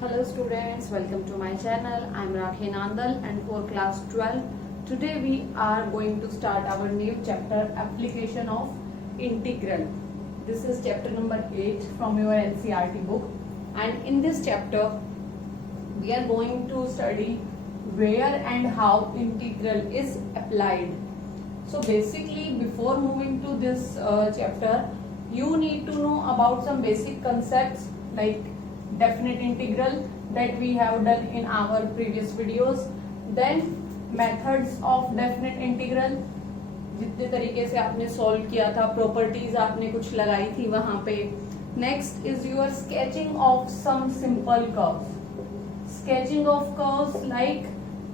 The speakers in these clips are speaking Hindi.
Hello students, welcome to my channel. I am Rakhi Nandal and for class 12. Today we are going to start our new chapter, application of integral. This is chapter number 8 from your NCERT book, and in this chapter we are going to study where and how integral is applied. So basically before moving to this chapter, you need to know about some basic concepts like definite integral that we have done in our previous videos, then methods of definite integral, जितने तरीके से आपने सॉल्व किया था, प्रॉपर्टीज आपने कुछ लगाई थी वहां पे. Next is your sketching of some simple curves. Sketching of curves like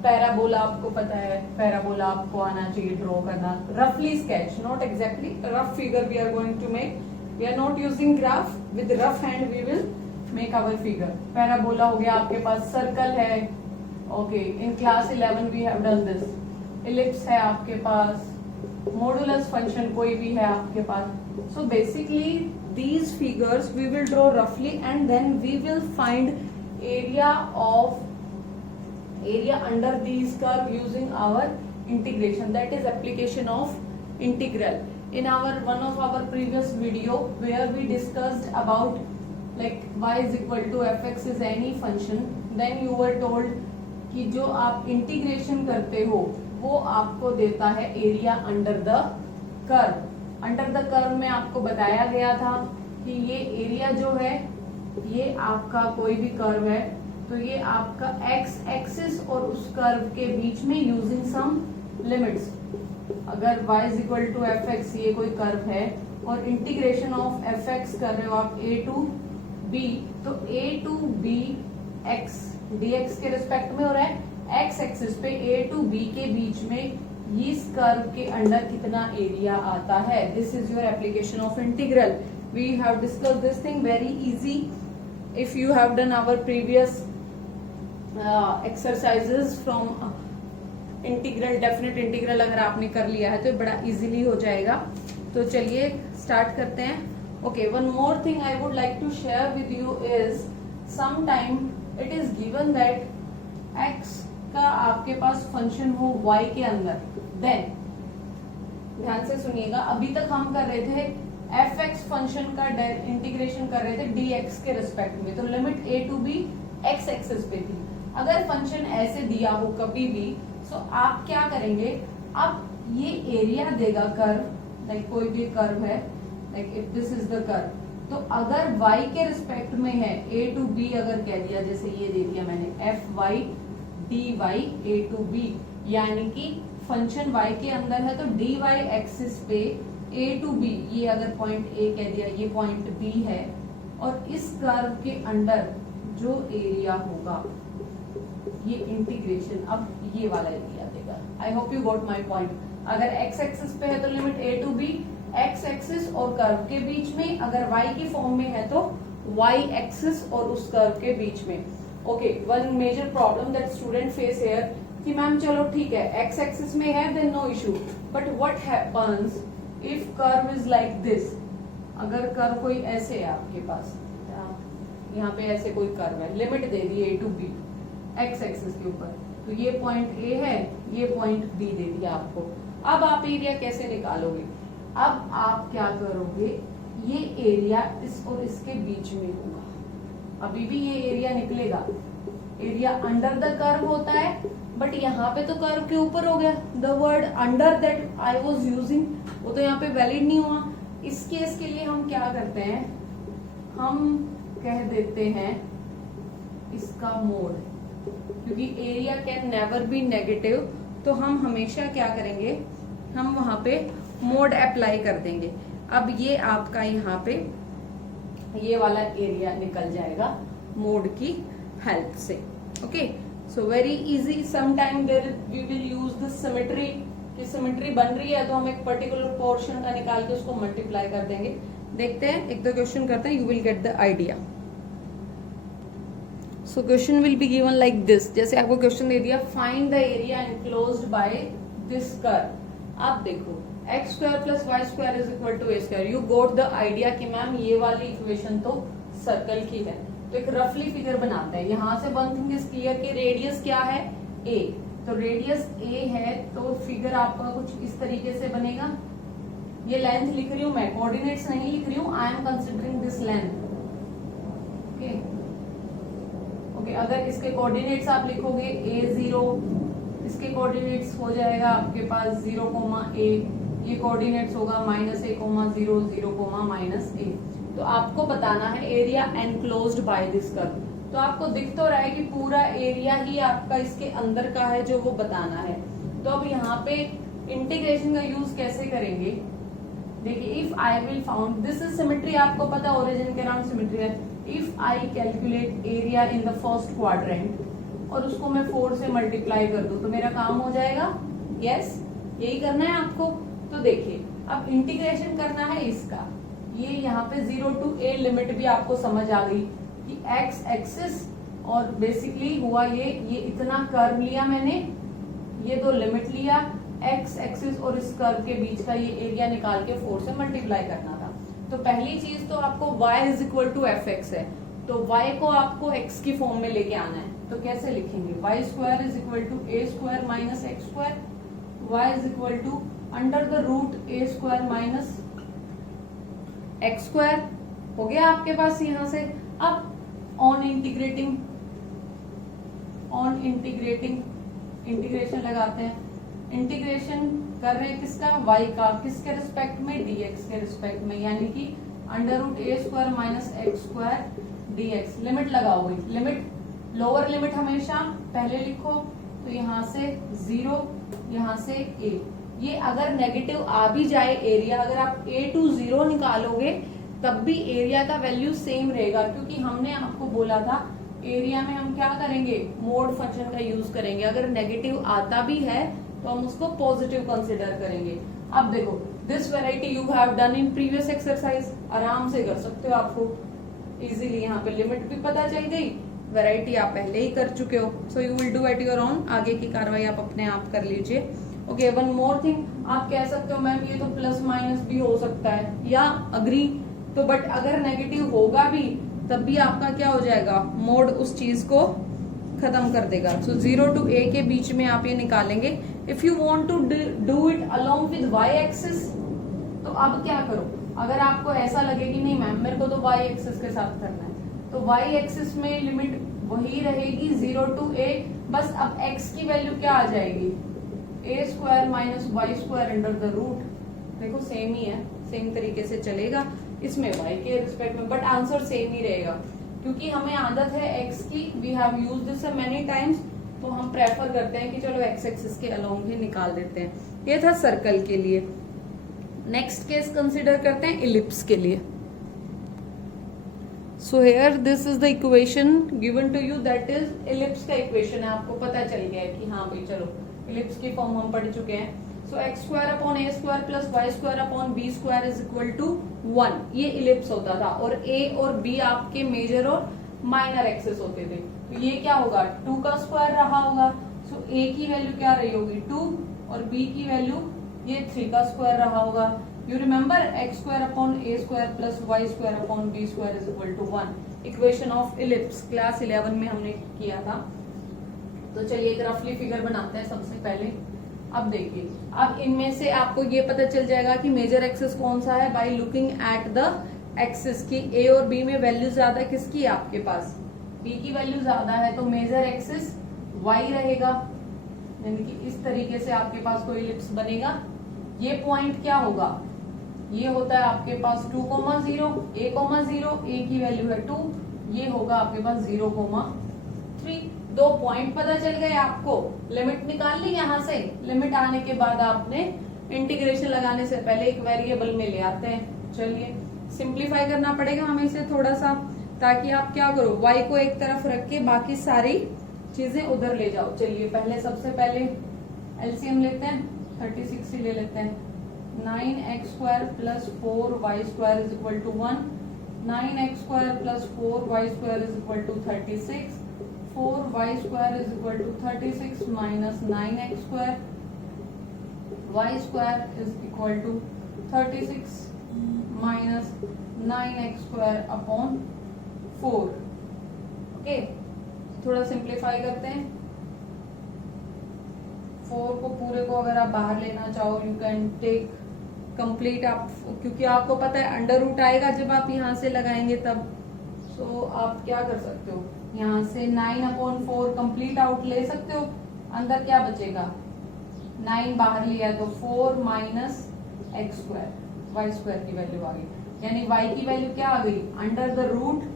parabola. आपको पता है पैराबोला आपको आना चाहिए ड्रॉ करना. रफली sketch, not exactly rough figure we are going to make. We are not using graph. With rough hand we will make our figure. Parabola हो गया आपके पास, सर्कल है. Okay, in class 11 we have done this. Ellipse है आपके पास, मॉडुलस फंक्शन कोई भी है आपके पास. So basically these figures we will draw roughly and then we will find area under these curve using our integration, that is application of integral. In one of our previous video where we discussed about like y is equal to fx is any function, then you were told कि जो आप इंटीग्रेशन करते हो वो आपको देता है area under the curve. Under the curve में आपको बताया गया था कि ये एरिया जो है ये आपका कोई भी कर्व है तो ये आपका एक्स एक्सिस और उस कर्व के बीच में यूजिंग सम लिमिट्स. अगर y is equal to f x ये कोई कर्व है और इंटीग्रेशन ऑफ एफ एक्स कर रहे हो आप a टू b, तो a to b x dx के रिस्पेक्ट में हो रहा है. x एक्सिस पे a टू b के बीच में इस कर्व के अंडर कितना एरिया आता है. This is your application of integral. We have discuss this thing very easy. If you have done our previous exercises from integral, definite integral अगर आपने कर लिया है तो बड़ा इजीली हो जाएगा. तो चलिए स्टार्ट करते हैं. Okay, one more thing I would like to share with you is sometime it is given that x का आपके पास फंक्शन हो y के अंदर. देन ध्यान से सुनिएगा, अभी तक हम कर रहे थे fx फंक्शन का इंटीग्रेशन कर रहे थे dx के रिस्पेक्ट में, तो limit a to b x axis पे थी. अगर फंक्शन ऐसे दिया हो कभी भी तो आप क्या करेंगे, अब ये एरिया देगा कर्व, लाइक कोई भी कर्व है, like if this is the curve, तो अगर y के रिस्पेक्ट में है a टू b अगर कह दिया, जैसे ये दे दिया मैंने fy dy a to b, यानी कि फंक्शन y के अंदर है तो dy एक्सिस पे a टू b, ये अगर पॉइंट a कह दिया ये पॉइंट b है, और इस कर्व के अंडर जो एरिया होगा ये इंटीग्रेशन अब ये वाला एरिया देगा. I hope you got my point. अगर x एक्सिस पे है तो limit a to b, x axis और कर्व के बीच में. अगर y की फॉर्म में है तो y एक्सिस और उस कर्व के बीच में. Okay, one major problem that student face here कि मैम चलो ठीक है x एक्सिस में है then no issue, but what happens if curve is like this. अगर कर्व कोई ऐसे है आपके पास, यहाँ पे ऐसे कोई कर्व है, लिमिट दे दी a to b x axis के ऊपर, तो ये पॉइंट a है, ये पॉइंट b दे दिया आपको. अब आप एरिया कैसे निकालोगे, अब आप क्या करोगे, ये एरिया इस और इसके बीच में होगा. अभी भी ये एरिया निकलेगा, एरिया अंडर द कर्व होता है, बट यहाँ पे तो कर्व के ऊपर हो गया. The word under that I was using वो तो यहाँ पे वैलिड नहीं हुआ. इस केस के लिए हम क्या करते हैं, हम कह देते हैं इसका मोड, क्योंकि area can never be negative, तो हम हमेशा क्या करेंगे, हम वहां पे मोड अप्लाई कर देंगे. अब ये आपका यहाँ पे ये वाला एरिया निकल जाएगा मोड की हेल्प से. Okay, so very easy. Sometime there we will use the symmetry, कि सिमेट्री बन रही है तो हम एक पर्टिकुलर पोर्शन का निकाल के उसको मल्टीप्लाई कर देंगे. देखते हैं, एक दो क्वेश्चन करते हैं, you will get the idea. So question will be given like this. जैसे आपको क्वेश्चन दे दिया, find the area enclosed by this curve. आप देखो x square plus y square is equal to a square. You got the idea कि मैम ये वाली इक्वेशन तो सर्कल की है. तो एक रफली फिगर बनाते हैं। यहाँ से वन थिंग इज क्लियर कि रेडियस क्या है, ए। तो रेडियस ए है तो फिगर आपका कुछ इस तरीके से बनेगा। ये लेंथ लिख रही हूं मैं, कोऑर्डिनेट्स नहीं लिख रही हूं, I am considering this length. Okay okay, अगर इसके कोऑर्डिनेट्स आप लिखोगे a0, इसके कोऑर्डिनेट्स हो जाएगा आपके पास 0,a, ये कोऑर्डिनेट्स होगा -a,0, 0,-a। तो आपको बताना है area enclosed by this curve. तो आपको दिख तो रहा है कि पूरा एरिया ही आपका इसके अंदर का है जो वो बताना है। तो अब यहाँ पे इंटीग्रेशन का यूज कैसे करेंगे, देखिए if I will found this is symmetry, आपको पता है ओरिजिन के अराउंड सिमेट्री है। If I calculate area in the first quadrant और उसको मैं 4 से मल्टीप्लाई कर दूं तो मेरा काम हो जाएगा। यस, यही करना है आपको। तो देखिए अब इंटीग्रेशन करना है इसका, ये यहाँ पे 0 to a लिमिट भी आपको समझ आ गई कि x एक्सिस और बेसिकली हुआ ये इतना कर्व लिया मैंने, ये दो लिमिट लिया, x एक्सिस और इस कर्व के बीच का ये एरिया निकाल के 4 से मल्टीप्लाई करना था। तो पहली चीज तो आपको y is equal to fx है, तो y को आपको x की फॉर्म में लेके आना है। तो कैसे लिखेंगे, y square is equal to a square minus x square, y is equal to under the root a square minus x square. हो गया आपके पास यहाँ से। अब ऑन इंटीग्रेटिंग इंटीग्रेशन लगाते हैं। इंटीग्रेशन कर रहे हैं किसका, y का, किसके रिस्पेक्ट में, dx के रिस्पेक्ट में, यानी कि under root a square minus x square dx। Limit लगाओगे, लिमिट लोअर लिमिट हमेशा पहले लिखो, तो यहाँ से 0, यहाँ से a। ये अगर नेगेटिव आ भी जाए एरिया, अगर आप a to 0 निकालोगे तब भी एरिया का वैल्यू सेम रहेगा, क्योंकि हमने आपको बोला था एरिया में हम क्या करेंगे, मोड फंक्शन का यूज करेंगे। अगर नेगेटिव आता भी है तो हम उसको पॉजिटिव कंसिडर करेंगे। अब देखो this variety you have done in previous exercise, आराम से कर सकते हो, आपको इजीली यहाँ पे लिमिट भी पता चल गई, वेराइटी आप पहले ही कर चुके हो। So you will do at your own, आगे की कार्रवाई आप अपने आप कर लीजिए। ओके, वन मोर थिंग, आप कह सकते हो मैम ये तो प्लस माइनस भी हो सकता है, या अग्री, तो बट अगर नेगेटिव होगा भी तब भी आपका क्या हो जाएगा, मोड उस चीज को खत्म कर देगा। सो 0 to a के बीच में आप ये निकालेंगे। If you want to do it along with y axis, तो अब क्या करो, अगर आपको ऐसा लगे कि नहीं मैम मेरे को तो y एक्सिस के साथ करना है, तो y एक्सिस में लिमिट वही रहेगी 0 to a, बस अब x की वैल्यू क्या आ जाएगी, a square minus y square under the root. देखो सेम ही है, सेम तरीके से चलेगा इसमें y के रिस्पेक्ट में, बट आंसर सेम ही रहेगा क्योंकि हमें आदत है x की, we have used this many times, तो हम प्रेफर करते हैं कि चलो x एक्सिस के अलोंग ही निकाल देते हैं। ये था सर्कल के लिए। नेक्स्ट केस कंसिडर करते हैं इलिप्स के लिए। So here this is the equation given to you, that is ellipse का इक्वेशन है। आपको पता चल गया है कि हाँ भाई चलो इलिप्स की फॉर्म हम पढ़ चुके हैं। So x square upon a square plus y square upon b square is equal to 1, ये इलिप्स होता था, और ए और बी आपके मेजर और माइनर एक्सेस होते थे। तो ये क्या होगा, 2 का स्क्वायर रहा होगा। सो ए की वैल्यू क्या रही होगी 2, और बी की वैल्यू ये 3 का स्क्वायर रहा होगा। You remember x square upon a square plus y square upon b square is equal to 1, equation of ellipse, class 11 में हमने किया था। तो चलिए एक रफली फिगर बनाते हैं सबसे पहले। अब देखिए, अब इनमें से आपको ये पता चल जाएगा कि मेजर एक्सिस कौन सा है by looking at the axis की। ए और बी में वैल्यू ज्यादा किसकी है आपके पास, बी की वैल्यू ज्यादा है, तो मेजर एक्सिस वाई रहेगा, यानी कि इस तरीके से आपके पास कोई इलिप्स बनेगा। ये पॉइंट क्या होगा, ये होता है आपके पास 2,0, a,0, a की वैल्यू है 2, ये होगा आपके पास 0,3। 2 पॉइंट पता चल गए आपको, लिमिट निकाल ली यहाँ से। लिमिट आने के बाद आपने इंटीग्रेशन लगाने से पहले एक वेरिएबल में ले आते हैं। चलिए सिंप्लीफाई करना पड़ेगा हमें इसे थोड़ा सा, ताकि आप क्या करो, y को एक तरफ रख के बाकी सारी चीजें उधर ले जाओ। चलिए पहले सबसे पहले एलसीएम लेते हैं, 36 ही ले लेते हैं। 9x square plus 4y square is equal to 1, 9x square plus 4y square is equal to 36, 4y square is equal to 36 minus 9x square, y square is equal to 36 minus 9x square upon 4। Okay, थोड़ा सिंप्लीफाई करते हैं। 4 को पूरे को अगर आप बाहर लेना चाहो यू कैन टेक कंप्लीट, आप क्योंकि आपको पता है अंडर रूट आएगा जब आप यहाँ से लगाएंगे तब, सो आप क्या कर सकते हो, यहाँ से 9/4 कंप्लीट आउट ले सकते हो। अंदर क्या बचेगा, 9 बाहर लिया तो 4 minus x square, y square की वैल्यू आ गई, यानी y की वैल्यू क्या आ गई, under the root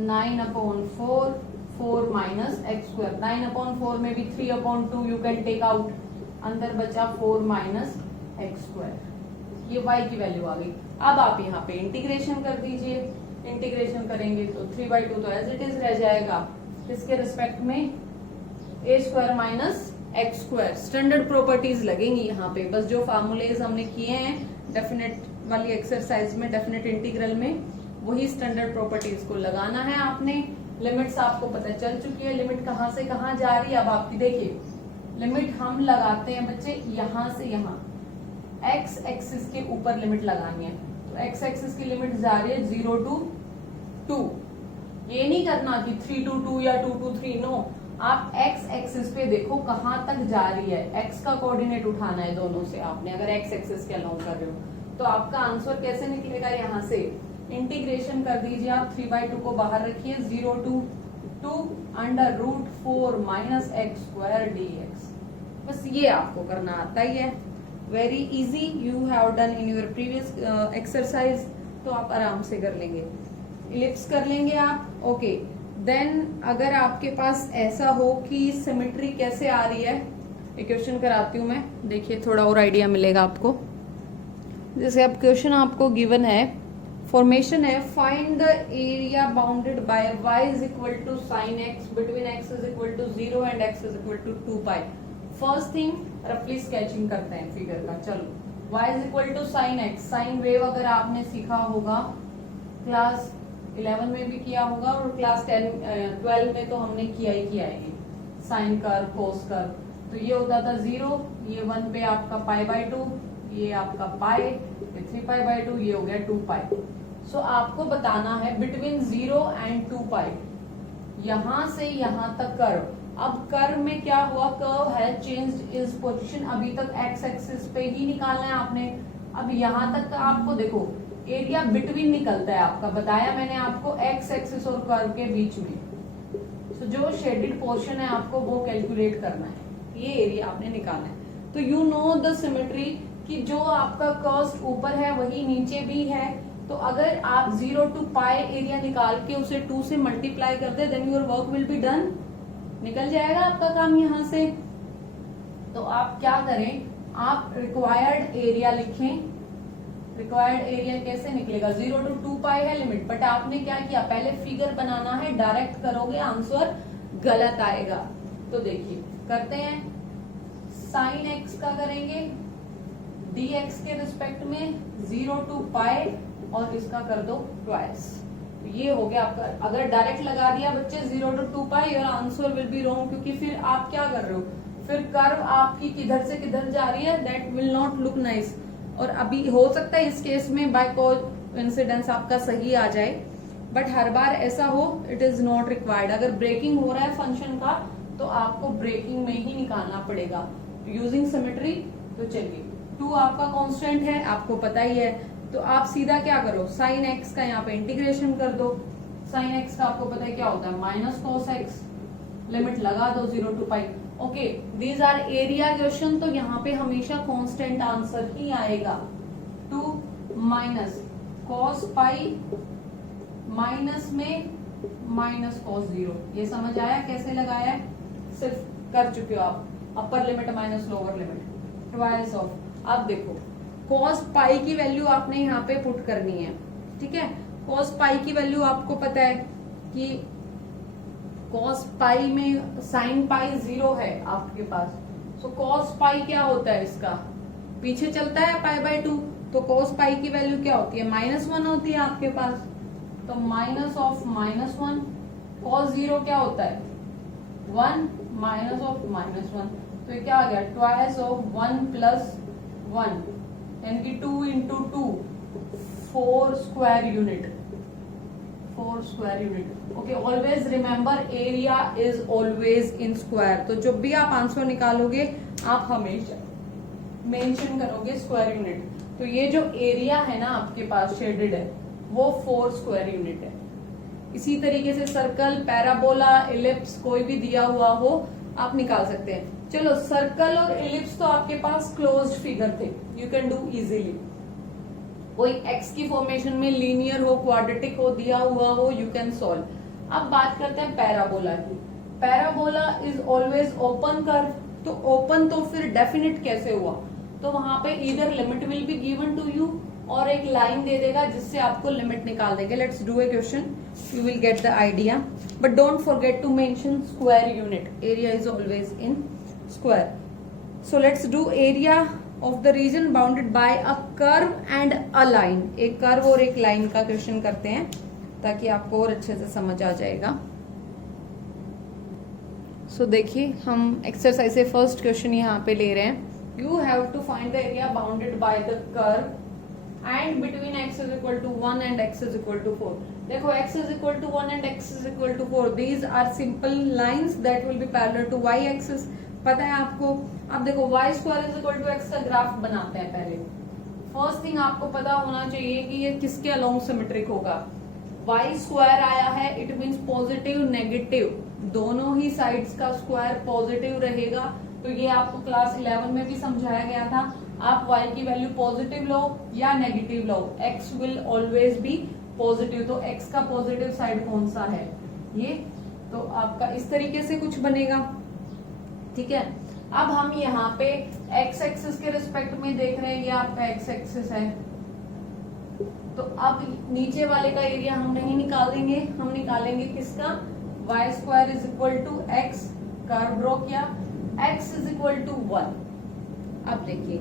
9/4 4 minus x square. 9/4 में भी 3/2 यू कैन टेक आउट, अंदर बचा 4 माइनस एक्स स्क्वायर, ये y की वैल्यू आ गई। अब आप यहाँ पे इंटीग्रेशन कर दीजिए, इंटीग्रेशन करेंगे तो 3/2 तो एज इट इज रह जाएगा, इसके रिस्पेक्ट में a square minus x square. Standard properties लगेंगी यहाँ पे, बस जो फार्मूलेज हमने किए हैं डेफिनेट वाली एक्सरसाइज में, डेफिनेट इंटीग्रल में, वही स्टैंडर्ड प्रॉपर्टीज को लगाना है आपने। लिमिट्स आपको पता चल चुकी है, लिमिट कहाँ से कहाँ जा रही है। अब आपकी देखिए लिमिट हम लगाते हैं बच्चे यहाँ से यहाँ, एक्स एक्सिस के ऊपर लिमिट लगानी है, तो एक्स एक्सिस की लिमिट जा रही है 0 to 2। ये नहीं करना कि 3 to 2 या 2 to 3, नो, आप एक्स एक्सिस पे देखो कहाँ तक जा रही है, एक्स का कोऑर्डिनेट उठाना है दोनों से आपने, अगर एक्स एक्सिस के अलाउ कर रहे हो तो आपका आंसर कैसे निकलेगा, यहाँ से इंटीग्रेशन कर दीजिए आप, 3/2 को बाहर रखिए, 0 to 2 under root 4 minus x square dx। बस ये आपको करना आता ही है, very easy, you have done in your previous exercise, तो आप आराम से कर लेंगे। इलिप्स कर लेंगे आप, ओके। देन अगर आपके पास ऐसा हो कि सिमेट्री कैसे आ रही है, एक क्वेश्चन कराती हूँ मैं, देखिए थोड़ा और आइडिया मिलेगा आपको। जैसे अब क्वेश्चन आपको गिवन है, फॉर्मेशन है, find the area bounded by y is equal to sine x between x is equal to 0 and x is equal to 2π। First thing रफली स्केचिंग करते हैं फिगर का, चलो। y is equal to sine x, sine wave अगर आपने सीखा होगा क्लास 11 में भी किया होगा और क्लास 12 में तो हमने किया ही किया है, साइन कर्व कोस कर्व। तो ये होता था 0, ये 1 पे आपका π/2, ये आपका पाई, ये 3π/2, ये हो गया 2π। सो आपको बताना है बिटवीन 0 एंड 2π, यहां से यहां तक कर्व। अब कर्व में क्या हुआ, कर्व है चेंज्ड इज पोजीशन, अभी तक एक्स एक्सिस पे ही निकालना है आपने। अब यहां तक आपको देखो एरिया बिटवीन निकलता है आपका, बताया मैंने आपको एक्स एक्सिस और कर्व के बीच में। तो जो शेडेड पोर्शन है आपको वो कैलकुलेट करना है, ये एरिया आपने निकालना है। तो यू नो द सिमेट्री कि जो आपका कर्व ऊपर है वही नीचे भी है, तो अगर आप 0 to π एरिया निकाल के उसे 2 से मल्टीप्लाई कर दे, then your work will be done, निकल जाएगा आपका काम यहाँ से। तो आप क्या करें, आप रिक्वायर्ड एरिया लिखें। रिक्वायर्ड एरिया कैसे निकलेगा, 0 to 2π है लिमिट, बट आपने क्या किया, पहले फिगर बनाना है, डायरेक्ट करोगे आंसर गलत आएगा। तो देखिए करते हैं, साइन एक्स का करेंगे dx के रिस्पेक्ट में 0 to π और इसका कर दो ट्वाइस। तो ये हो गया आपका, अगर डायरेक्ट लगा दिया बच्चे 0 to 2π और आंसर विल बी रॉन्ग, क्योंकि फिर आप क्या कर रहे हो, फिर कर्व आपकी किधर से किधर जा रही है, that will not look nice. और अभी हो सकता है इस केस में बाय कोइंसिडेंस आपका सही आ जाए, बट हर बार ऐसा हो इट इज नॉट रिक्वायर्ड। अगर ब्रेकिंग हो रहा है फंक्शन का तो आपको ब्रेकिंग में ही निकालना पड़ेगा यूजिंग सिमेट्री। तो चलिए 2 आपका कांस्टेंट है, आपको पता ही है, तो आप सीधा क्या करो, साइन एक्स का यहाँ पे इंटीग्रेशन कर दो। साइन एक्स का आपको पता है क्या होता है, माइनस कॉस एक्स, लिमिट लगा दो 0 to π। Okay, these are area question, तो यहाँ पे हमेशा कांस्टेंट आंसर ही आएगा। 2 माइनस कॉस पाई माइनस में माइनस कॉस 0, ये समझ आया कैसे लगाया है, सिर्फ कर चुके हो आप, upper limit minus lower limit twice of. अब देखो कॉस पाई की वैल्यू आपने यहाँ पे पुट करनी है, ठीक है। कॉस पाई की वैल्यू आपको पता है कि कॉस पाई में साइन पाई 0 है आपके पास, सो कॉस पाई क्या होता है, इसका पीछे चलता है π/2, तो कॉस पाई की वैल्यू क्या होती है, -1 होती है आपके पास, तो माइनस ऑफ -1। कॉस 0 क्या होता है 1, माइनस ऑफ -1, तो ये क्या आ गया, ट्वाइस ऑफ 1 + 1, यानी कि 2 × 2 4 square unit, 4 square unit. Okay, always remember area is always in square. तो जब भी आप आंसर निकालोगे आप हमेशा मेंशन करोगे स्क्वायर यूनिट। तो ये जो एरिया है ना आपके पास शेडेड है वो 4 स्क्वायर यूनिट है। इसी तरीके से सर्कल, पैराबोला, इलिप्स कोई भी दिया हुआ हो आप निकाल सकते हैं। चलो, सर्कल और इलिप्स तो आपके पास क्लोज्ड फिगर थे, यू कैन डू इजीली। कोई एक्स की फॉर्मेशन में लीनियर हो, क्वाड्रेटिक हो, दिया हुआ हो, यू कैन सॉल्व। अब बात करते हैं पैराबोला की। Parabola is always open curve. तो ओपन तो फिर डेफिनेट कैसे हुआ? तो वहां पे either limit will be given to you और एक लाइन दे देगा जिससे आपको लिमिट निकाल देंगे। Let's do a question, you will get the idea, but don't forget to mention square unit. Area is always in square. So let's do area of the region bounded by a curve and a line. एक कर्व और एक लाइन का क्वेश्चन करते हैं ताकि आपको और अच्छे से समझ आ जाएगा। सो देखिए, हम एक्सरसाइज से फर्स्ट क्वेश्चन यहाँ पे ले रहे हैं। You have to find the area bounded by the curve and between x is equal to 1 and x is equal to 4. देखो, x is equal to 1 and x is equal to 4. These are simple lines that will be parallel to y axis. पता है आपको? अब देखो, y square is equal to x का ग्राफ बनाते हैं पहले। फर्स्ट थिंग आपको पता होना चाहिए कि ये किसके अलोंग सिमेट्रिक होगा। y स्क्वायर आया है, इट मीन्स पॉजिटिव नेगेटिव दोनों ही साइड्स का स्क्वायर पॉजिटिव रहेगा। तो ये आपको क्लास 11 में भी समझाया गया था। आप y की वैल्यू पॉजिटिव लो या negative low, x will always be positive. तो x का पॉजिटिव साइड कौन सा है? ये। तो आपका इस तरीके से कुछ बनेगा, ठीक है। अब हम यहाँ पे x एक्सिस के रिस्पेक्ट में देख रहे हैं, ये आपका x एक्सिस है। तो अब नीचे वाले का एरिया हम नहीं निकालेंगे, हम निकालेंगे किसका? y square is equal to x। Curve draw किया, x इज इक्वल टू 1। अब देखिए,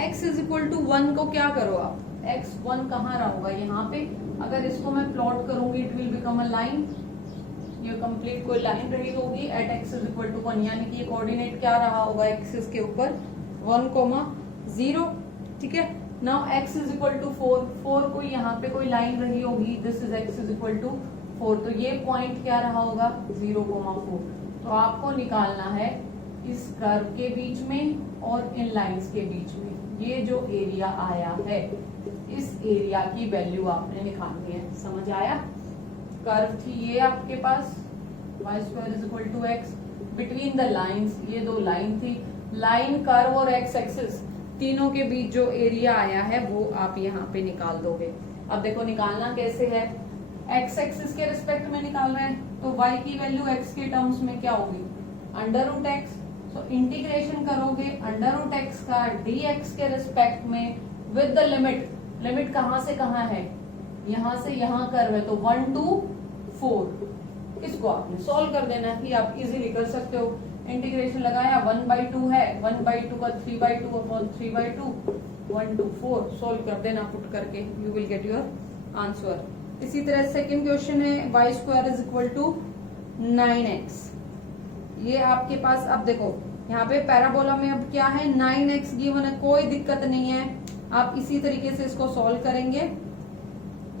x इज इक्वल टू 1 को क्या करो आप? x 1 कहाँ रहा होगा? यहाँ पे। अगर इसको मैं प्लॉट करूंगी it will become a line. ये कंप्लीट कोई लाइन रही होगी at x is equal to 1, यानी कि ये कोऑर्डिनेट क्या रहा होगा एक्सिस के ऊपर? 1,0, ठीक है। Now x is equal to 4 कोई यहाँ पे कोई लाइन रही होगी, this is x is equal to 4। तो ये पॉइंट क्या रहा होगा? 0,4। तो आपको निकालना है इस कर्व के बीच में और इन लाइंस के बीच में ये जो एरिया आया है, इस एरिया की वैल्यू आपने निकालनी है। समझ आया? कर्व थी ये आपके पास, y square is equal to x, between the lines ये दो लाइन थी, लाइन, कर्व और x एक्सिस तीनों के बीच जो एरिया आया है वो आप यहाँ पे निकाल दोगे। अब देखो निकालना कैसे है, x एक्सिस के रिस्पेक्ट में निकाल रहे हैं तो y की वैल्यू x के टर्म्स में क्या होगी? √x। तो इंटीग्रेशन करोगे √x का dx के रिस्पेक्ट में विद द लिमिट। लिमिट कहां से कहां है? यहां से यहां कर्व है तो 1 to 4। इसको आपने सॉल्व कर देना है, आप इजीली कर सकते हो। इंटीग्रेशन लगाया 1/2 है, 1/2 का 3/2 अपॉन 3/2, 1 to 4 सॉल्व कर देना पुट करके, you will get your answer. इसी तरह सेकंड क्वेश्चन है y square is equal to 9x। ये आपके पास, अब देखो यहाँ पे पैराबोला में अब क्या है? 9x गिवन है, कोई दिक्कत नहीं है, आप इसी तरीके से इसको सॉल्व करेंगे।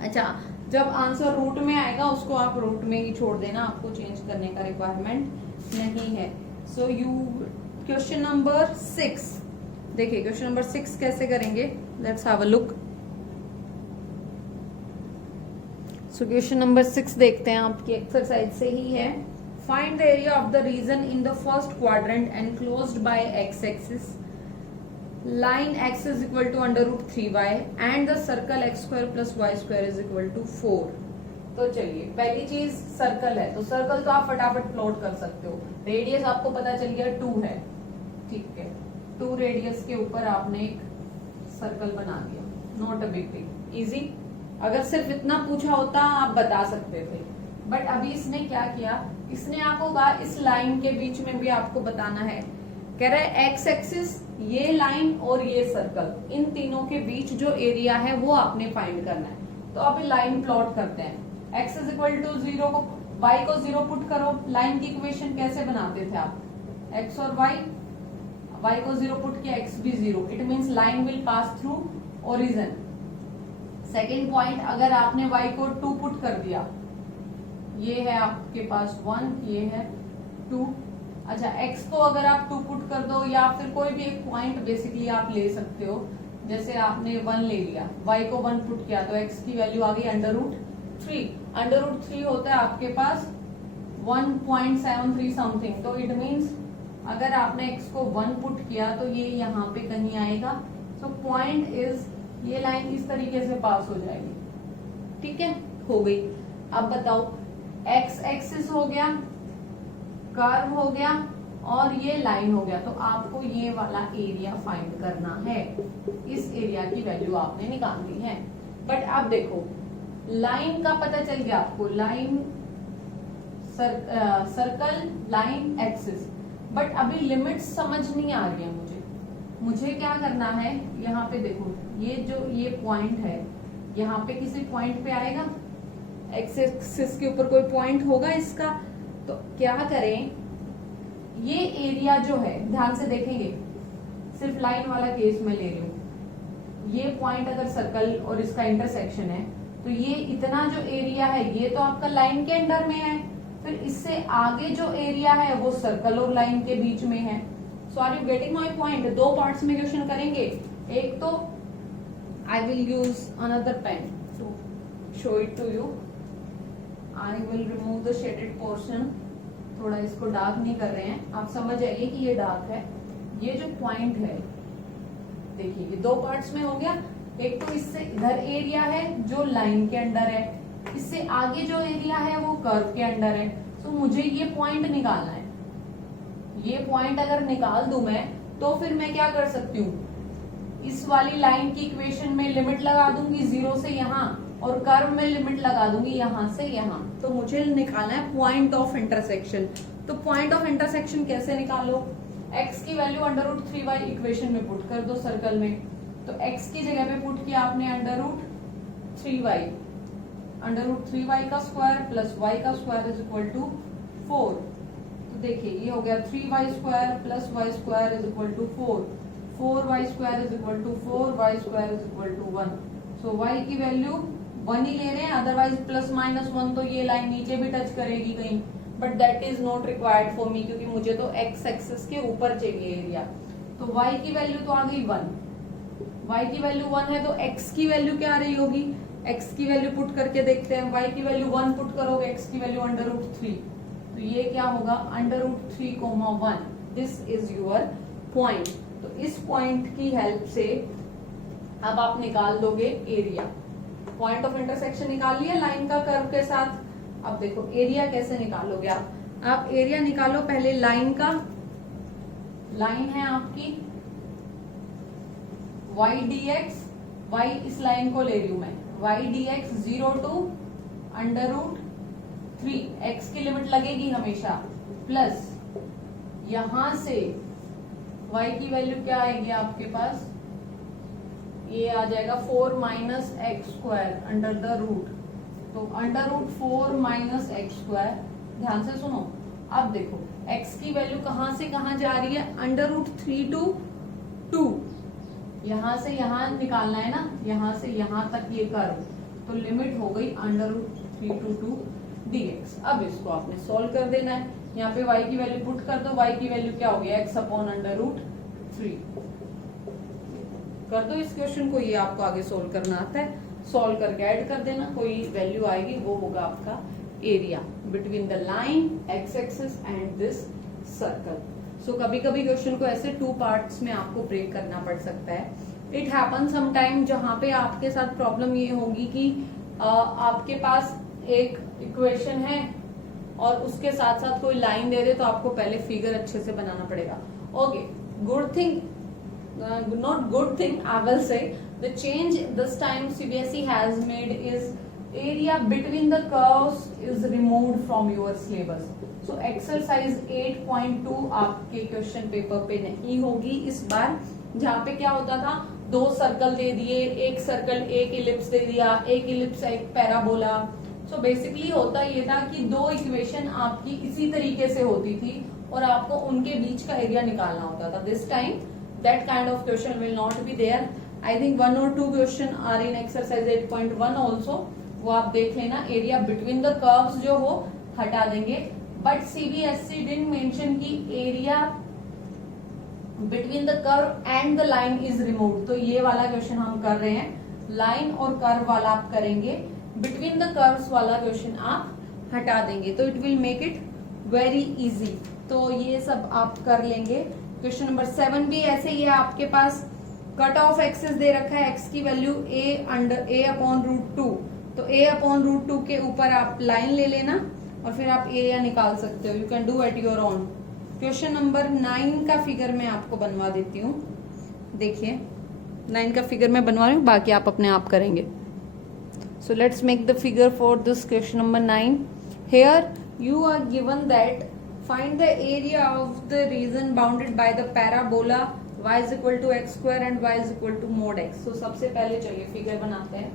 अच्छा, जब आंसर रूट में आएगा उसको आप रूट में ही छोड़ देना, आपको चेंज करने का रिक्वायरमेंट नहीं है। सो यू क्वेश्चन नंबर 6 देखिए, क्वेश्चन नंबर 6 कैसे करेंगे, let's have a look. So question number 6 देखते हैं, आपकी एक्सरसाइज से ही है। Find the area of the region in the first quadrant enclosed by x-axis. Line x is equal to √3y and the circle x square plus y square is equal to 4. तो चलिए, पहली चीज सर्कल है, तो सर्कल तो आप फटाफट प्लॉट कर सकते हो। रेडियस आपको पता चल गया 2 है, ठीक है। 2 रेडियस के ऊपर आपने एक सर्कल बना दिया, not a big thing, easy. अगर सिर्फ इतना पूछा होता आप बता सकते थे, बट अभी इसने क्या किया, इसने आपको कहा इस लाइन के बीच में भी आपको बताना है। कह रहा है एक्स एक्सिस, ये लाइन और ये सर्कल, इन तीनों के बीच जो एरिया है वो आपने फाइंड करना है। तो अब लाइन प्लॉट करते हैं। x इज इक्वल टू 0 को, y को 0 पुट करो। लाइन की इक्वेशन कैसे बनाते थे आप? x और y को 0 पुट किया, x भी 0, it means line will pass through origin. Second point, अगर आपने y को 2 पुट कर दिया ये है आपके पास 1, ये है 2। अच्छा, x को अगर आप 2 पुट कर दो या फिर कोई भी एक पॉइंट बेसिकली आप ले सकते हो, जैसे आपने 1 ले लिया, y को 1 पुट किया तो x की वैल्यू आ गई √3। √3 होता है आपके पास 1.73 समथिंग। तो इट मीन्स अगर आपने x को 1 पुट किया तो ये यहाँ पे कहीं आएगा। सो पॉइंट इज, ये लाइन इस तरीके से पास हो जाएगी। ठीक है, हो गई। अब बताओ, x एक्सिस हो गया, कर्व हो गया और ये लाइन हो गया। तो आपको ये वाला एरिया फाइंड करना है। इस एरिया की वैल्यू आपने निकालनी है। बट अब देखो, लाइन का पता चल गया आपको, line circle, line, axis. But अभी लिमिट्स समझ नहीं आ रही है मुझे क्या करना है। यहाँ पे देखो, ये जो ये पॉइंट है, यहाँ पे किसी पॉइंट पे आएगा, एक्स एक्सिस के ऊपर कोई पॉइंट होगा इसका। तो क्या करें, ये एरिया जो है, ध्यान से देखेंगे, सिर्फ लाइन वाला केस में ले रही हूँ। ये पॉइंट अगर सर्कल और इसका इंटरसेक्शन है तो ये इतना जो एरिया है ये तो आपका लाइन के अंडर में है। फिर इससे आगे जो एरिया है वो सर्कल और लाइन के बीच में है। So are you getting my point? 2 parts में क्वेश्चन करेंगे। एक तो I will use another pen to show it to you. I will remove the shaded portion. थोड़ा इसको डार्क नहीं कर रहे हैं, आप समझ जाइए कि ये डार्क है। ये जो पॉइंट है, देखिए ये 2 पार्ट्स में हो गया। एक तो इससे इधर एरिया है जो लाइन के अंडर है, इससे आगे जो एरिया है वो कर्व के अंडर है। तो मुझे ये पॉइंट निकालना है। ये पॉइंट अगर निकाल दूं मैं, तो फिर मैं क्या कर सकती हूँ, इस वाली लाइन की इक्वेशन में लिमिट लगा दूंगी 0 से यहाँ, और कर्व में लिमिट लगा दूंगी यहाँ से यहाँ। तो मुझे निकालना है पॉइंट ऑफ इंटरसेक्शन। तो पॉइंट ऑफ इंटरसेक्शन कैसे निकालो? x की वैल्यू √3y इक्वेशन में पुट कर दो सर्कल में। तो x की जगह पे पुट किया आपने √3y, √3y का स्क्वायर प्लस y का स्क्वायर इज इक्वल टू 4। तो देखिए ये हो गया 3y square plus y square is equal to 4, 4y square is equal to 4y square is equal to 1। So y की वैल्यू 1 ही ले रहे हैं, अदरवाइज +-1 तो ये लाइन नीचे भी टच करेगी कहीं, but that is not required for me, क्योंकि मुझे तो x एक्सिस के ऊपर चाहिए एरिया। तो y की वैल्यू तो आ गई 1, y की वैल्यू 1 है तो x की वैल्यू क्या आ रही होगी? x की वैल्यू पुट करके देखते हैं। y की वैल्यू 1 पुट करोगे, x की वैल्यू √3, तो ये क्या होगा √3, 1। This is your point. तो इस पॉइंट की हेल्प से अब आप निकाल दोगे एरिया। पॉइंट ऑफ इंटरसेक्शन निकाल लिया लाइन का कर्व के साथ। अब देखो एरिया कैसे निकालोगे आप एरिया निकालो पहले लाइन का। लाइन है आपकी y dx, y इस लाइन को ले रही हूं मैं, y dx 0 to √3, x की लिमिट लगेगी हमेशा, प्लस यहां से y की वैल्यू क्या आएगी आपके पास? ये आ जाएगा 4 minus x square under the root. तो √4 - एक्स स्क्वायर। ध्यान से सुनो, अब देखो x की वैल्यू कहां से कहां जा रही है? √3 to 2, यहां से यहां निकालना है ना, यहां से यहां तक ये कर्व। तो लिमिट हो गई √3 to 2 dx। अब इसको आपने सॉल्व कर देना है। यहाँ पे y की वैल्यू पुट कर दो, y की वैल्यू क्या हो गया? x/√3 कर दो इस क्वेश्चन को। ये आपको आगे सोल्व करना आता है, सोल्व करके ऐड कर देना, कोई वैल्यू आएगी, वो होगा आपका area between the line, x axis and this circle. So कभी कभी क्वेश्चन को ऐसे 2 पार्ट्स में आपको ब्रेक करना पड़ सकता है। इट हैपन समटाइम, जहां पे आपके साथ प्रॉब्लम ये होगी कि आपके पास एक इक्वेशन है और उसके साथ साथ कोई लाइन दे दे, तो आपको पहले फिगर अच्छे से बनाना पड़ेगा। Okay, good thing, not good thing, I will say, the change this time CBSE has made is area between the curves is removed from your syllabus. So exercise 8.2 आपके क्वेश्चन पेपर पे नहीं होगी इस बार। जहाँ पे क्या होता था, 2 सर्कल दे दिए, एक सर्कल एक इलिप्स दे दिया, एक इलिप्स एक पैराबोला। सो बेसिकली होता ये था कि 2 इक्वेशन आपकी इसी तरीके से होती थी और आपको उनके बीच का एरिया निकालना होता था। This time that kind of question will not be there. I think 1 or 2 question are in exercise 8.1 also. वो आप देख लेना। एरिया बिटवीन द कर्व्स जो हो हटा देंगे, बट सीबीएसई डिडंट मेंशन की area between the curve and the line is removed. तो ये वाला क्वेश्चन हम कर रहे हैं, लाइन और कर्व वाला आप करेंगे, बिटवीन द कर्व्स वाला क्वेश्चन आप हटा देंगे, तो it will make it very easy. तो ये सब आप कर लेंगे। क्वेश्चन नंबर 7 भी ऐसे ही है, आपके पास कट ऑफ एक्सेस दे रखा है, एक्स की वैल्यू a अपॉन रूट 2, तो a अपॉन रूट 2 के ऊपर आप लाइन ले लेना और फिर आप एरिया निकाल सकते हो। You can do at your own. Question number 9 का फिगर मैं आपको बनवा देती हूँ। देखिए 9 का फिगर मैं बनवा रही हूँ, बाकी आप अपने आप करेंगे। So let's make the figure for this question number 9। Here you are given that find the area of the region bounded by the parabola y is equal to x square and y is equal to mod x। तो सबसे पहले चलिए फिगर बनाते हैं।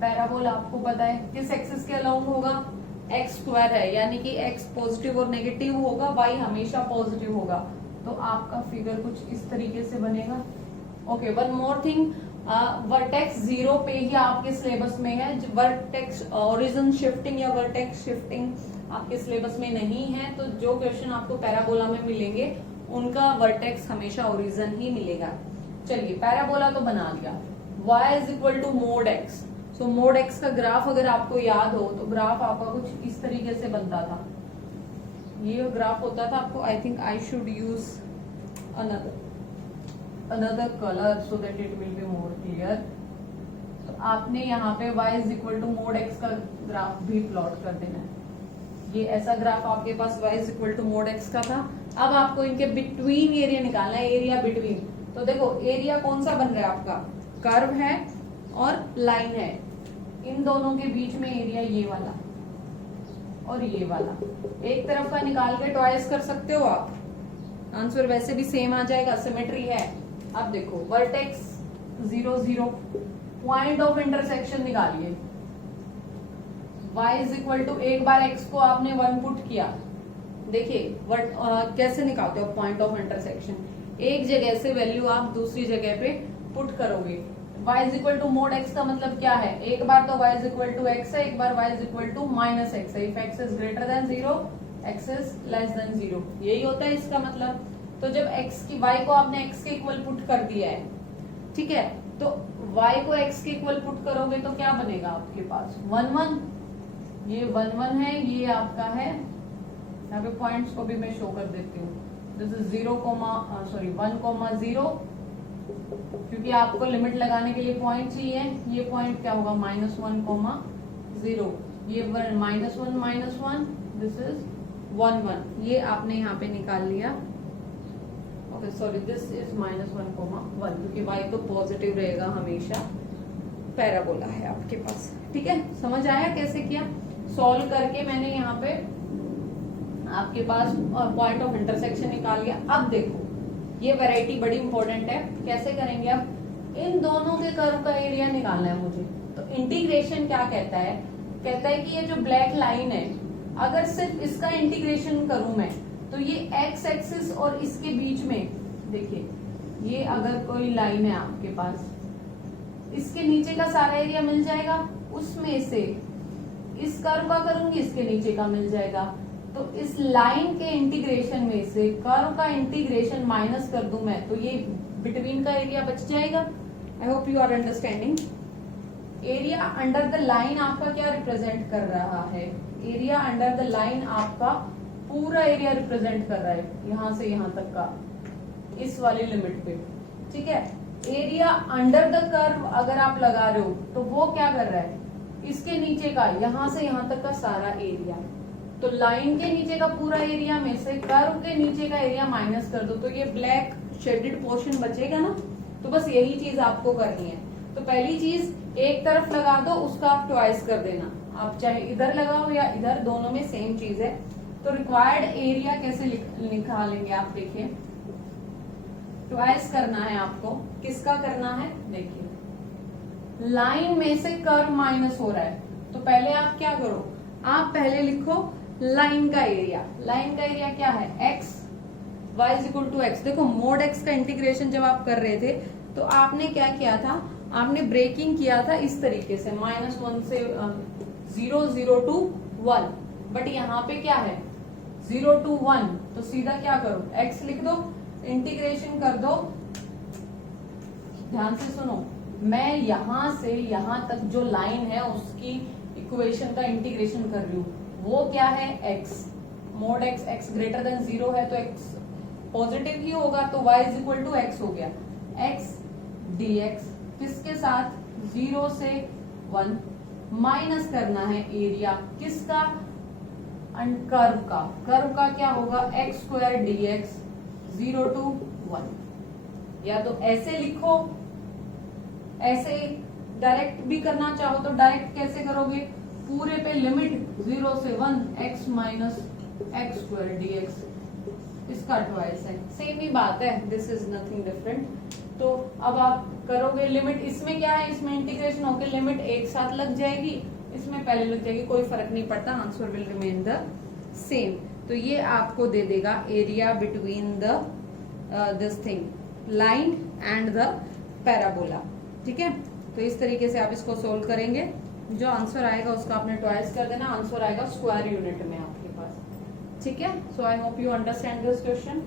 पैराबोला आपको पता है किस एक्सिस के अलाउंग होगा, x स्क्वायर है, यानी कि x पॉजिटिव और नेगेटिव होगा, y हमेशा पॉजिटिव होगा। तो आपका फिगर कुछ इस तरीके से बनेगा। Okay, one more thing, vertex 0 पे ही आपके सिलेबस में है। वर्टेक्स ओरिजिन शिफ्टिंग या वर्टेक्स शिफ्टिंग आपके सिलेबस में नहीं है, तो जो क्वेश्चन आपको पैराबोला में मिलेंगे उनका वर्टेक्स हमेशा ओरिजिन ही मिलेगा। चलिए पैराबोला तो बना लिया, y is equal to mod x। So mod x का ग्राफ अगर आपको याद हो तो ग्राफ आपका कुछ इस तरीके से बनता था। ये ग्राफ होता था आपको, I think I should use another color so that it will be more clear। तो आपने यहाँ पे y is equal to mod x का ग्राफ भी प्लॉट कर देना है। ये ऐसा ग्राफ आपके पास y is equal to mod x का था। अब आपको इनके बिटवीन एरिया निकालना है, एरिया बिटवीन। तो देखो एरिया कौन सा बन रहा है आपका, कर्व है और लाइन है, इन दोनों के बीच में एरिया ये वाला और ये वाला। एक तरफ का निकाल के ट्वाइस कर सकते हो आप, आंसर वैसे भी सेम आ जाएगा, सिमेट्री है। अब देखो वर्टेक्स 0 0, पॉइंट ऑफ इंटरसेक्शन निकालिए। y इज इक्वल टू, एक बार x को आपने 1 पुट किया, देखिए कैसे निकालते हो पॉइंट ऑफ इंटरसेक्शन, एक जगह से वैल्यू आप दूसरी जगह पे पुट करोगे। y is equal to mod x का मतलब क्या है, एक बार तो y is equal to x है, एक बार y is equal to minus x है। If x is greater than 0, x is less than 0, यही होता है इसका मतलब। तो जब x की y को आपने x के इक्वल पुट कर दिया है, ठीक है, तो y को x के इक्वल पुट करोगे तो क्या बनेगा आपके पास 1 1, ये 1 1 है, ये आपका है, यहाँ पे पॉइंट्स को भी मैं शो कर देती हूँ। दिस इज 1 0, क्योंकि आपको लिमिट लगाने के लिए पॉइंट चाहिए। ये पॉइंट क्या होगा -1 0, ये -1 -1, दिस इज 1 1, ये आपने यहाँ पे निकाल लिया। ओके सॉरी, दिस इज -1 1, क्योंकि y तो पॉजिटिव रहेगा हमेशा। पैराबोला है आपके पास, ठीक है, समझ आया कैसे किया। सॉल्व करके मैंने यहाँ पे आपके पास पॉइंट ऑफ इंटरसेक्शन निकाल लिया। अब देखो ये वैरायटी बड़ी इंपॉर्टेंट है, कैसे करेंगे। अब इन दोनों के कर्व का एरिया निकालना है मुझे। तो इंटीग्रेशन क्या कहता है, कहता है कि ये जो ब्लैक लाइन है, अगर सिर्फ इसका इंटीग्रेशन करूं मैं, तो ये एक्स एक्सिस और इसके बीच में देखिए, ये अगर कोई लाइन है आपके पास, इसके नीचे का सारा एरिया मिल जाएगा, उसमें से इस कर्व का करूंगी, इसके नीचे का मिल जाएगा। तो इस लाइन के इंटीग्रेशन में से कर्व का इंटीग्रेशन माइनस कर दूं मैं, तो ये बिटवीन का एरिया बच जाएगा। I hope you are understanding. Area under the line आपका क्या रिप्रेजेंट कर रहा है, एरिया अंडर द लाइन आपका पूरा एरिया रिप्रेजेंट कर रहा है, यहां से यहां तक का, इस वाली लिमिट पे, ठीक है। एरिया अंडर द कर्व अगर आप लगा रहे हो तो वो क्या कर रहा है, इसके नीचे का, यहां से यहां तक का सारा एरिया। तो लाइन के नीचे का पूरा एरिया में से कर्व के नीचे का एरिया माइनस कर दो, तो ये ब्लैक शेडेड पोर्शन बचेगा ना। तो बस यही चीज आपको करनी है। तो पहली चीज एक तरफ लगा दो, उसका आप ट्वाइस कर देना, आप चाहे इधर लगाओ या इधर, दोनों में सेम चीज है। तो रिक्वायर्ड एरिया कैसे निकालेंगे आप, देखिए ट्वाइस करना है आपको। किसका करना है, देखिए लाइन में से कर्व माइनस हो रहा है, तो पहले आप क्या करो, आप पहले लिखो लाइन का एरिया। लाइन का एरिया क्या है, x, y is equal to x. देखो मोड x का इंटीग्रेशन जब आप कर रहे थे तो आपने क्या किया था, आपने ब्रेकिंग किया था इस तरीके से -1 से 0 0 to 1, बट यहाँ पे क्या है 0 to 1, तो सीधा क्या करो x लिख दो, इंटीग्रेशन कर दो। ध्यान से सुनो, मैं यहां से यहां तक जो लाइन है उसकी इक्वेशन का इंटीग्रेशन कर रही हूँ, वो क्या है x, mod x, x greater than 0 है तो x पॉजिटिव ही होगा, तो y is equal to x हो गया, x dx किसके साथ 0 से 1, माइनस करना है एरिया किसका, कर्व का क्या होगा x स्क्वायर dx 0 to 1। या तो ऐसे लिखो, ऐसे डायरेक्ट भी करना चाहो तो डायरेक्ट कैसे करोगे, पूरे पे लिमिट 0 से 1 x minus x square dx, इसका ट्वाइस है, सेम ही बात है, दिस इज नथिंग डिफरेंट। तो अब आप करोगे लिमिट, इसमें क्या है, इसमें इंटीग्रेशन होकर लिमिट एक साथ लग जाएगी, इसमें पहले लग जाएगी, कोई फर्क नहीं पड़ता, answer will remain the same. तो ये आपको दे देगा area between the this thing line and the parabola. ठीक है, तो इस तरीके से आप इसको सोल्व करेंगे, जो आंसर आएगा उसका आपने ट्वाइस कर देना, आंसर आएगा स्क्वायर यूनिट में आपके पास। ठीक है, so I hope you understand this question.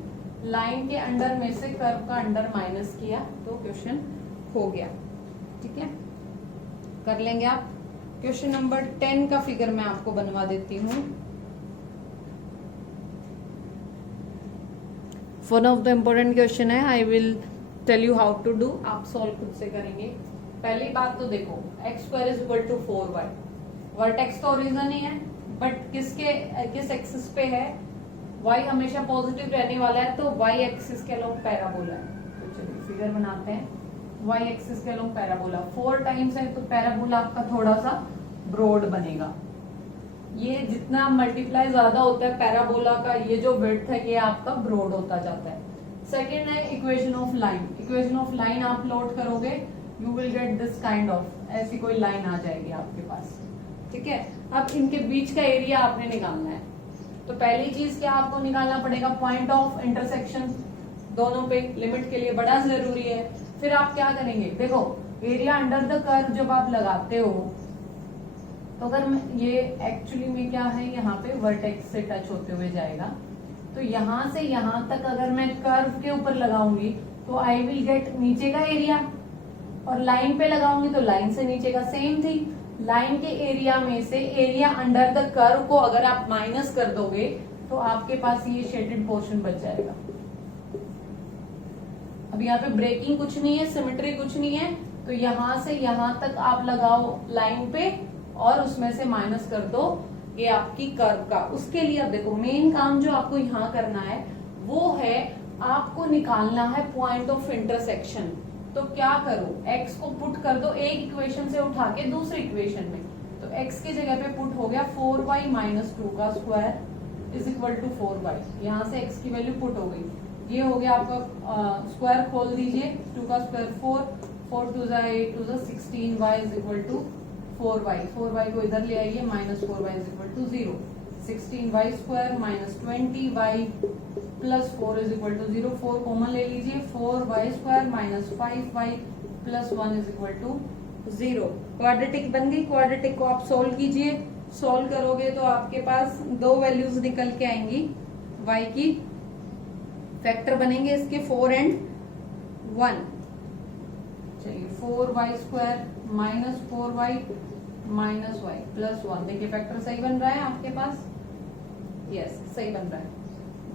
Line के अंडर में से कर्व का अंडर माइनस किया तो क्वेश्चन हो गया। ठीक है, कर लेंगे आप। क्वेश्चन नंबर 10 का फिगर मैं आपको बनवा देती हूँ। One of the important question है, I will tell you how to do, आप सॉल्व खुद से करेंगे। पहली बात तो देखो x square is equal to 4y, vertex तो ओरिजिन ही है, बट किस एक्सिस पे है, y हमेशा पॉजिटिव रहने वाला है, तो y एक्सिस के अलोंग पैराबोला है। तो चलिए फिगर बनाते हैं, y एक्सिस के अलोंग पैराबोला 4 टाइम्स है, तो पैराबोला आपका थोड़ा सा ब्रॉड बनेगा। ये जितना मल्टीप्लाई ज्यादा होता है पैराबोला का, ये जो विड्थ है ये आपका ब्रॉड होता जाता है। सेकेंड है equation of line, equation of line आप प्लॉट करोगे, you will get this kind of, ऐसी कोई लाइन आ जाएगी आपके पास। ठीक है, अब इनके बीच का एरिया आपने निकालना है, तो पहली चीज क्या आपको निकालना पड़ेगा, पॉइंट ऑफ इंटरसेक्शन दोनों पे, लिमिट के लिए बड़ा जरूरी है। फिर आप क्या करेंगे, देखो एरिया अंडर द कर्व जब आप लगाते हो, तो अगर ये एक्चुअली में क्या है, यहाँ पे वर्टेक्स से टच होते हुए जाएगा, तो यहां से यहां तक अगर मैं कर्व के ऊपर लगाऊंगी तो आई विल गेट नीचे का एरिया, और लाइन पे लगाऊंगी तो लाइन से नीचे का, सेम थिंग। लाइन के एरिया में से एरिया अंडर द कर्व को अगर आप माइनस कर दोगे तो आपके पास ये शेडेड पोर्शन बच जाएगा। अब यहाँ पे ब्रेकिंग कुछ नहीं है, सिमेट्री कुछ नहीं है, तो यहां से यहां तक आप लगाओ लाइन पे और उसमें से माइनस कर दो ये आपकी कर्व का। उसके लिए अब देखो मेन काम जो आपको यहाँ करना है वो है आपको निकालना है पॉइंट ऑफ इंटरसेक्शन। तो क्या करो, x को पुट कर दो एक इक्वेशन से उठा के दूसरी इक्वेशन में, तो x की जगह पे पुट हो गया 4y माइनस 2 का square is equal to 4y। यहाँ से x की वैल्यू पुट हो गई, ये हो गया आपका स्क्वायर खोल दीजिए, 2 का square 4, 4 2 8 2 16y is equal to 4y, 4y को इधर ले आइए, minus 4y is equal to 0, 16y square minus 20y plus 4 is equal to 0, 4 common ले लीजिए, 4y square minus 5y plus 1 is equal to 0। Quadratic बन गई, क्वाड्रेटिक को आप सोल्व कीजिए, सोल्व करोगे तो आपके पास दो वैल्यूज निकल के आएंगी, y की फैक्टर बनेंगे इसके 4 एंड 1। चलिए 4y square minus 4y minus y plus 1, देखिए फैक्टर सही बन रहा है आपके पास, यस सही बन रहा है।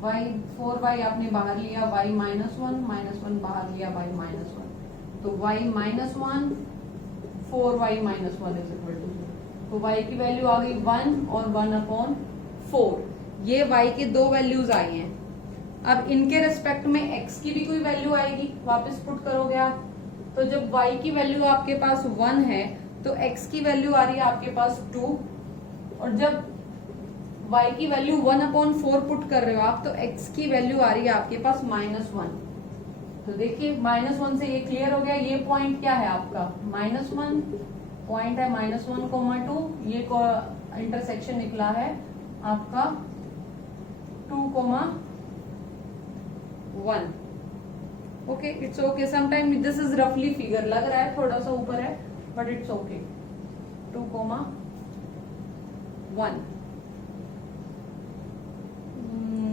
y 4y आपने बाहर लिया, y माइनस 1 बाहर लिया, y माइनस 1, तो y minus 1 4y minus 1 is equal to 0। तो y की वैल्यू आ गई 1 और 1/4। ये y के दो वैल्यूज आई हैं। अब इनके रेस्पेक्ट में x की भी कोई वैल्यू आएगी, वापस पुट करोगे आप, तो जब y की वैल्यू आपके पास 1 है तो x की वैल्यू आ रही है आपके पास 2, और जब y की वैल्यू 1/4 पुट कर रहे हो आप तो x की वैल्यू आ रही है आपके पास -1। तो देखिए -1 से ये क्लियर हो गया, ये पॉइंट क्या है आपका -1 पॉइंट है, -1, 2, ये इंटरसेक्शन निकला है आपका 2, 1। Okay, it's okay, sometime this is रफली फिगर लग रहा है थोड़ा सा ऊपर है, बट इट्स ओके। 2,1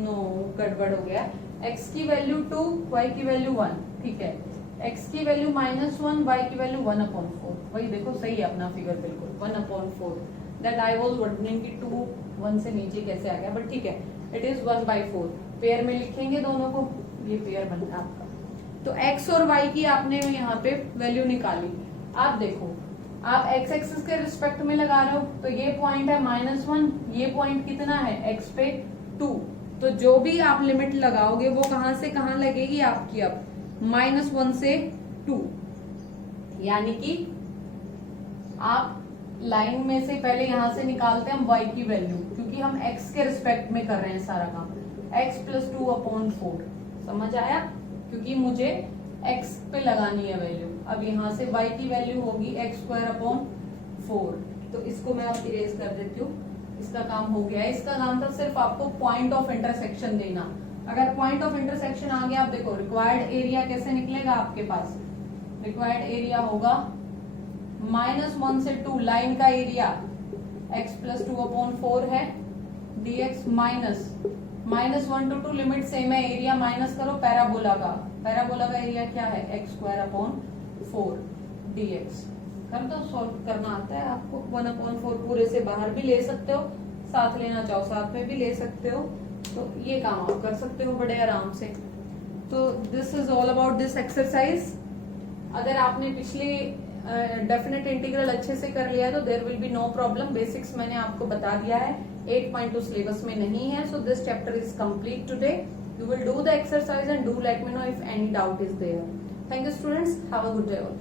नो, गड़बड़ हो गया। x की वैल्यू 2, y की वैल्यू 1, ठीक है। x की वैल्यू -1, y की वैल्यू 1/4, वही देखो सही है अपना फिगर बिल्कुल 1/4। दैट आई वाज वंडरिंग कि 2 1 से नीचे कैसे आ गया, बट ठीक है, इट इज 1/4। पेयर में लिखेंगे दोनों को, ये पेयर बनता है आपका। तो x और y की आपने यहाँ पे वैल्यू निकाली। आप देखो, आप x एक्सिस के रिस्पेक्ट में लगा रहे हो, तो ये पॉइंट है -1, ये पॉइंट कितना है x पे 2। तो जो भी आप लिमिट लगाओगे वो कहां से कहां लगेगी आपकी, अब -1 से 2, यानी कि आप लाइन में से पहले यहां से निकालते हैं हम y की वैल्यू, क्योंकि हम x के रिस्पेक्ट में कर रहे हैं सारा काम। x + 2/4, समझ आया, क्योंकि मुझे x पे लगानी है वैल्यू। अब यहां से y की वैल्यू होगी x²/4। तो इसको मैं अब इरेज कर देती हूँ, इसका काम हो गया है। इसका काम था सिर्फ आपको पॉइंट ऑफ इंटरसेक्शन देना। अगर पॉइंट ऑफ इंटरसेक्शन आ गया, आप देखो रिक्वायर्ड एरिया कैसे निकलेगा आपके पास। रिक्वायर्ड एरिया होगा -1 से 2, लाइन का एरिया x + 2/4 है, dx -1 to 2, लिमिट सेम है, एरिया माइनस करो पैराबोला का। पैराबोला का एरिया क्या है, x²/4 dx। कर दो, सॉल्व करना आता है आपको। 1/4 पूरे से बाहर भी ले सकते हो, साथ लेना चाहो साथ में भी ले सकते हो, तो ये काम आप कर सकते हो बड़े आराम से। तो this is all about this exercise. अगर आपने पिछली डेफिनेट इंटीग्रल अच्छे से कर लिया है तो there will be no problem. Basics मैंने आपको बता दिया है, 8.2 सिलेबस में नहीं है। So this chapter is complete today. You will do the exercise and do let me know if any doubt is there. Thank you students, have a good day all.